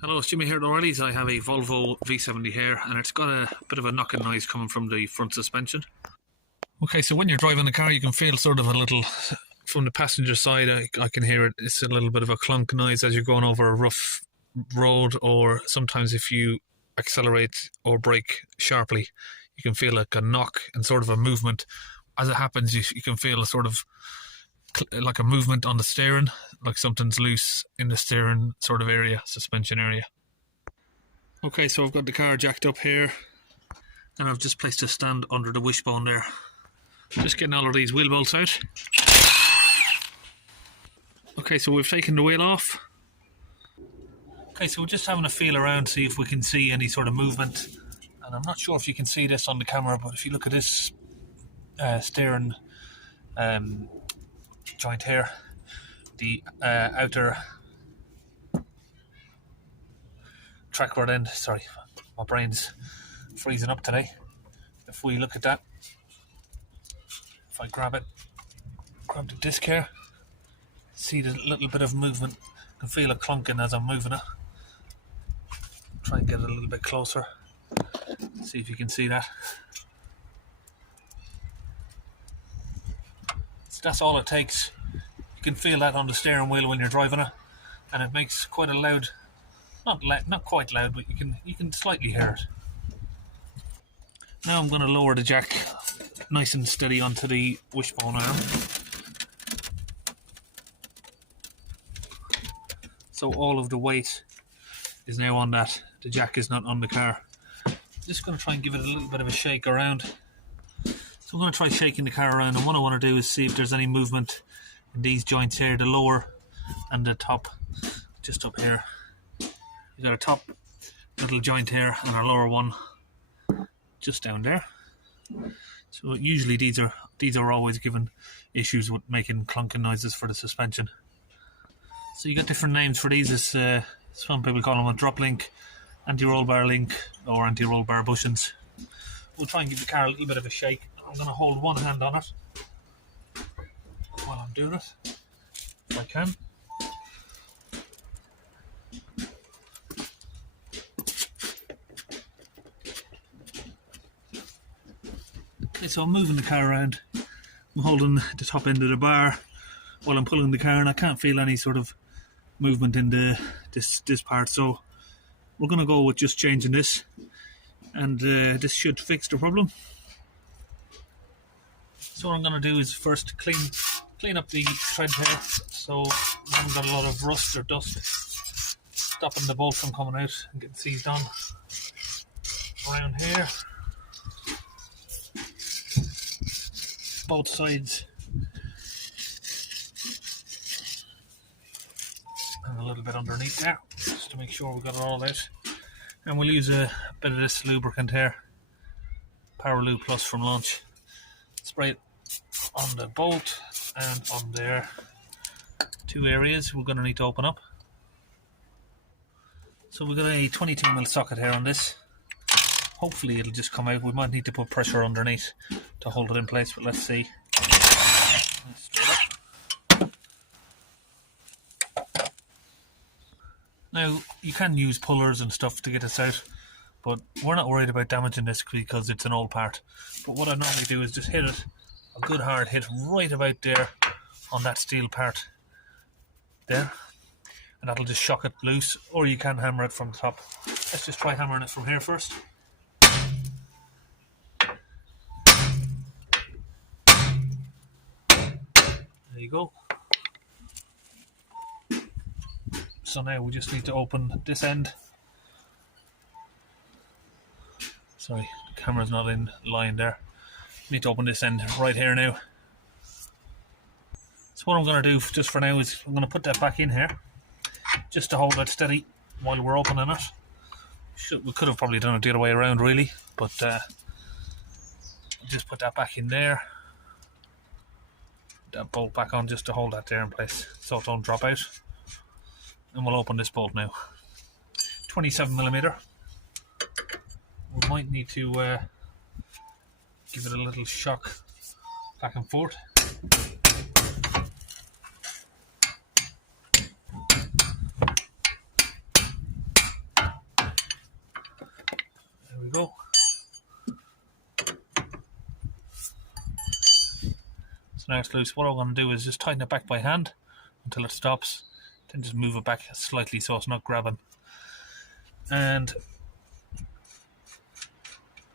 Hello, it's Jimmy here at O'Reilly's. I have a Volvo V70 here, and it's got a bit of a knocking noise coming from the front suspension. Okay, so when you're driving the car, you can feel sort of a little, from the passenger side, I can hear it. It's a little bit of a clunk noise as you're going over a rough road, or sometimes if you accelerate or brake sharply, you can feel like a knock and sort of a movement. As it happens, you can feel a sort of like a movement on the steering, like something's loose in the steering sort of area, suspension area. Okay, so I've got the car jacked up here, and I've just placed a stand under the wishbone there. Just getting all of these wheel bolts out. Okay, so we've taken the wheel off. Okay, so we're just having a feel around, see if we can see any sort of movement. And I'm not sure if you can see this on the camera, but if you look at this steering joint here, the outer track rod end, sorry, my brain's freezing up today. If we look at that, if I grab the disc here, see the little bit of movement, I can feel it clunking as I'm moving it. Try and get it a little bit closer, see if you can see that. So that's all it takes. You can feel that on the steering wheel when you're driving it, and it makes quite a loud, not quite loud, but you can slightly hear it. Now I'm going to lower the jack nice and steady onto the wishbone arm. So all of the weight is now on that. The jack is not on the car. Just going to try and give it a little bit of a shake around. So I'm going to try shaking the car around, and what I want to do is see if there's any movement in these joints here, the lower and the top, just up here. We've got a top little joint here and a lower one just down there. So usually these are always given issues with making clunking noises for the suspension. So you got different names for these. Some people call them a drop link, anti-roll bar link, or anti-roll bar bushings. We'll try and give the car a little bit of a shake. I'm going to hold one hand on it while I'm doing it, if I can. Okay, so I'm moving the car around. I'm holding the top end of the bar while I'm pulling the car, and I can't feel any sort of movement in this part. So we're going to go with just changing this, and this should fix the problem. So what I'm going to do is first clean up the thread here, so I haven't got a lot of rust or dust stopping the bolt from coming out, and getting seized on around here. Both sides, and a little bit underneath there, just to make sure we've got it all out. And we'll use a bit of this lubricant here, Power Lube Plus from Launch. Spray it on the bolt and on there, two areas we're going to need to open up. So we've got a 22mm socket here on this. Hopefully it'll just come out. We might need to put pressure underneath to hold it in place, but let's see. Let's do that. Now you can use pullers and stuff to get this out, but we're not worried about damaging this because it's an old part. But what I normally do is just hit it, a good hard hit right about there on that steel part there, and that'll just shock it loose, or you can hammer it from the top. Let's just try hammering it from here first. There you go. So now we just need to open this end. Sorry, the camera's not in line there. Need to open this end right here now. So what I'm going to do just for now is I'm going to put that back in here, just to hold it steady while we're opening it. We could have probably done it the other way around really, but just put that back in there. Put that bolt back on just to hold that there in place so it don't drop out. And we'll open this bolt now. 27mm. We might need to give it a little shock back and forth. So now it's loose. What I'm going to do is just tighten it back by hand until it stops. Then just move it back slightly so it's not grabbing. And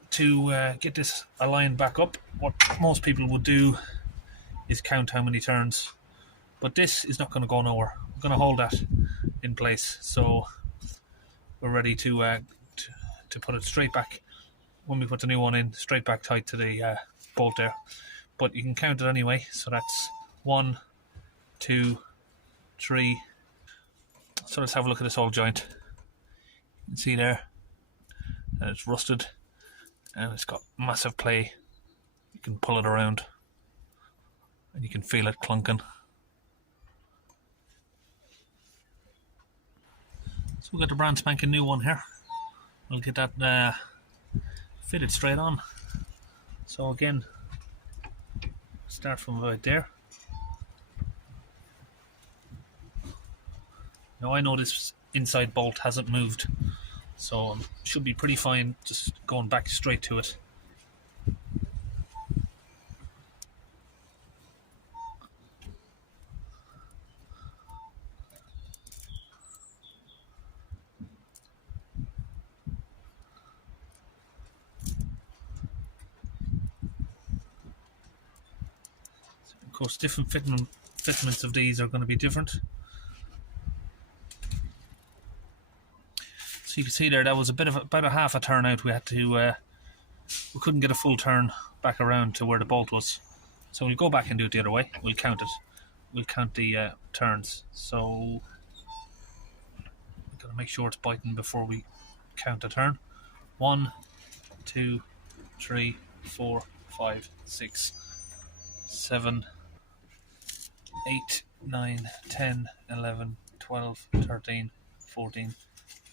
to get this aligned back up, what most people would do is count how many turns. But this is not going to go nowhere. I'm going to hold that in place. So we're ready to put it straight back. When we put the new one in, straight back tight to the bolt there. But you can count it anyway. So that's 1, 2, 3. So let's have a look at this old joint. You can see there that it's rusted and it's got massive play. You can pull it around and you can feel it clunking. So we've got the brand spanking new one here. We'll get that fitted straight on. So again, start from about there. Now I know this inside bolt hasn't moved, so should be pretty fine just going back straight to it. Of course, different fitments of these are going to be different. So you can see there, that was about a half a turn out. We had to, we couldn't get a full turn back around to where the bolt was. So when we go back and do it the other way, we'll count it. We'll count the turns. So we've got to make sure it's biting before we count the turn. 1, 2, 3, 4, 5, 6, 7, 8, 9, 10, 11, 12, 13, 14,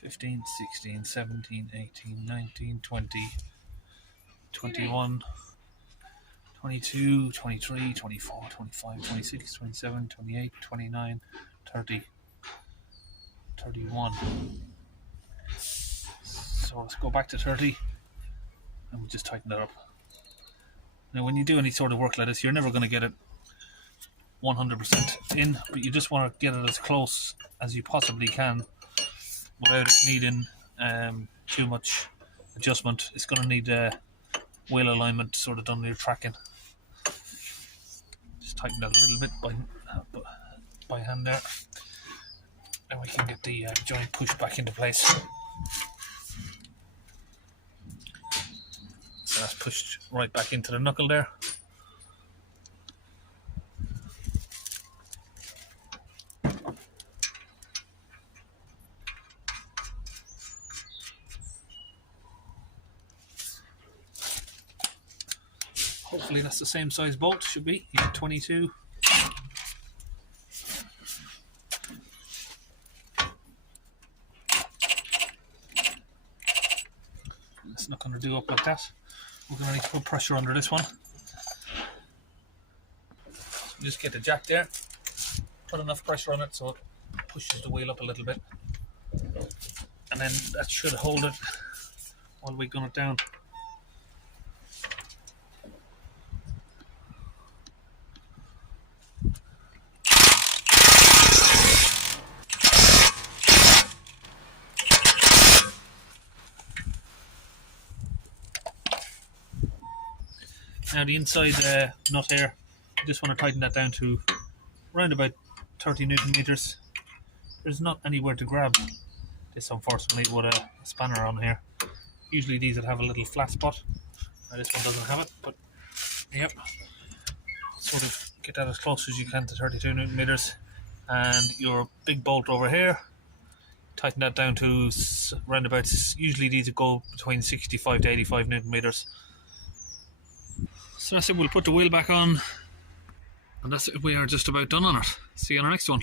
15, 16, 17, 18, 19, 20, 21, 22, 23, 24, 25, 26, 27, 28, 29, 30, 31. So let's go back to 30 and we'll just tighten that up. Now when you do any sort of work like this, you're never going to get it 100% in, but you just want to get it as close as you possibly can without it needing too much adjustment. It's going to need wheel alignment sort of done near tracking. Just tighten that a little bit by hand there. Then we can get the joint pushed back into place. So that's pushed right back into the knuckle there. Hopefully that's the same size bolt, should be. Yeah, 22. It's not going to do up like that. We're going to need to put pressure under this one. So just get the jack there, put enough pressure on it so it pushes the wheel up a little bit. And then that should hold it while we gun it down. Now the inside nut here, you just want to tighten that down to around about 30 Newton meters. There's not anywhere to grab this, unfortunately, with a spanner on here. Usually these would have a little flat spot. Now this one doesn't have it, but yep. Sort of get that as close as you can to 32 Newton meters. And your big bolt over here, tighten that down to around about, usually these would go between 65 to 85 Newton meters. So that's it, we'll put the wheel back on, and that's it, we are just about done on it. See you on our next one.